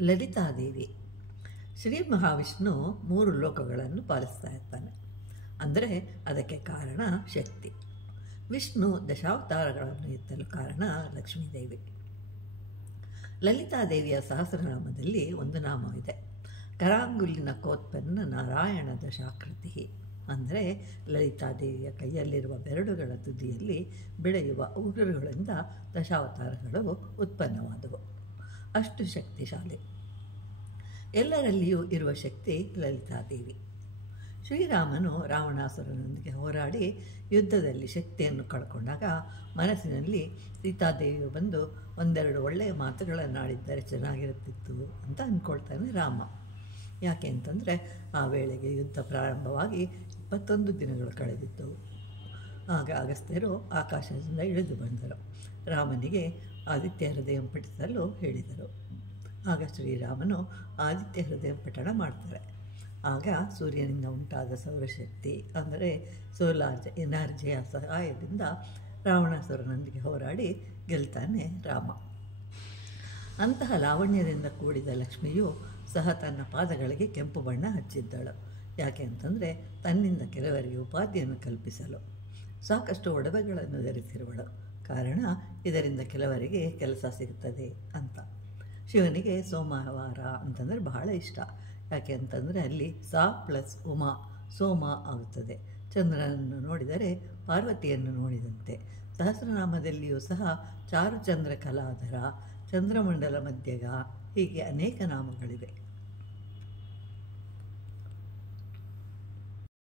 ಲಲಿತಾದೇವಿ. ಶ್ರೀ ಮಹಾವಿಷ್ಣು 3 ಲೋಕಗಳನ್ನು ಪಾಲಿಸ್ತಾ ಇರ್ತಾನೆ. ಅಂದರೆ ಅದಕ್ಕೆ ಕಾರಣ ಶಕ್ತಿ. ವಿಷ್ಣು ದಶಾವತಾರಗಳನ್ನು ಎತ್ತಲು ಕಾರಣ ಲಕ್ಷ್ಮೀದೇವಿ. ಲಲಿತಾದೇವಿಯ ಸಹಸ್ರನಾಮದಲ್ಲಿ ಒಂದು ನಾಮವಿದೆ. ಕರಾಂಗುಲಿನ ಕೋತ್ಪನ್ನ ನಾರಾಯಣ ದಶಾಕೃತಿ. ಅಂದರೆ ಲಲಿತಾದೇವಿಯ ಕೈಯಲ್ಲಿರುವ ಬೆರಳುಗಳ ತುದಿಯಲ್ಲಿ ಬೆಳೆಯುವ ಉಗುರುಗಳಿಂದ ದಶಾವತಾರಗಳು ಉತ್ಪನ್ನವಾದವು. ಅಷ್ಟು ಶಕ್ತಿಶಾಲಿ. ಎಲ್ಲರಲ್ಲಿಯೂ ಇರುವ ಶಕ್ತಿ ಲಲಿತಾದೇವಿ. ಶ್ರೀರಾಮನು ರಾವಣಾಸುರನೊಂದಿಗೆ ಹೋರಾಡಿ ಯುದ್ಧದಲ್ಲಿ ಶಕ್ತಿಯನ್ನು ಕಳ್ಕೊಂಡಾಗ ಮನಸ್ಸಿನಲ್ಲಿ ಸೀತಾದೇವಿಯು ಬಂದು ಒಂದೆರಡು ಒಳ್ಳೆಯ ಮಾತುಗಳನ್ನಾಡಿದ್ದರೆ ಚೆನ್ನಾಗಿರುತ್ತಿತ್ತು ಅಂತ ಅಂದ್ಕೊಳ್ತಾನೆ ರಾಮ. ಯಾಕೆ ಅಂತಂದರೆ ಆ ವೇಳೆಗೆ ಯುದ್ಧ ಪ್ರಾರಂಭವಾಗಿ 21 ದಿನಗಳು ಕಳೆದಿದ್ದವು. ಆಗ ಅಗಸ್ತ್ಯರು ಆಕಾಶದಿಂದ ಇಳಿದು ಬಂದರು. ರಾಮನಿಗೆ ಆದಿತ್ಯ ಹೃದಯ ಪಠಿಸಲು ಹೇಳಿದರು. ಆಗ ಶ್ರೀರಾಮನು ಆದಿತ್ಯ ಹೃದಯ ಪಠಣ ಮಾಡ್ತಾರೆ. ಆಗ ಸೂರ್ಯನಿಂದ ಉಂಟಾದ ಸೌರಶಕ್ತಿ ಅಂದರೆ ಸೋಲಾರ್ ಎನರ್ಜಿಯ ಸಹಾಯದಿಂದ ರಾವಣಾಸುರನೊಂದಿಗೆ ಹೋರಾಡಿ ಗೆಲ್ತಾನೆ ರಾಮ. ಅಂತಹ ಲಾವಣ್ಯದಿಂದ ಕೂಡಿದ ಲಕ್ಷ್ಮಿಯು ಸಹ ತನ್ನ ಪಾದಗಳಿಗೆ ಕೆಂಪು ಬಣ್ಣ ಹಚ್ಚಿದ್ದಳು. ಯಾಕೆ ಅಂತಂದರೆ ತನ್ನಿಂದ ಕೆಲವರಿಗೆ ಉಪಾಧಿಯನ್ನು ಕಲ್ಪಿಸಲು. ಸಾಕಷ್ಟು ಒಡವೆಗಳನ್ನು ಧರಿಸಿರುವಳು. ಕಾರಣ ಇದರಿಂದ ಕೆಲವರಿಗೆ ಕೆಲಸ ಸಿಗುತ್ತದೆ ಅಂತ. ಶಿವನಿಗೆ ಸೋಮವಾರ ಅಂತಂದರೆ ಬಹಳ ಇಷ್ಟ. ಯಾಕೆ ಅಂತಂದರೆ ಅಲ್ಲಿ ಸಾ ಪ್ಲಸ್ ಉಮಾ ಸೋಮ ಆಗುತ್ತದೆ. ಚಂದ್ರನನ್ನು ನೋಡಿದರೆ ಪಾರ್ವತಿಯನ್ನು ನೋಡಿದಂತೆ. ಸಹಸ್ರನಾಮದಲ್ಲಿಯೂ ಸಹ ಚಾರುಚಂದ್ರ ಕಲಾಧರ, ಚಂದ್ರಮಂಡಲ ಮಧ್ಯಗ ಹೀಗೆ ಅನೇಕ ನಾಮಗಳಿವೆ.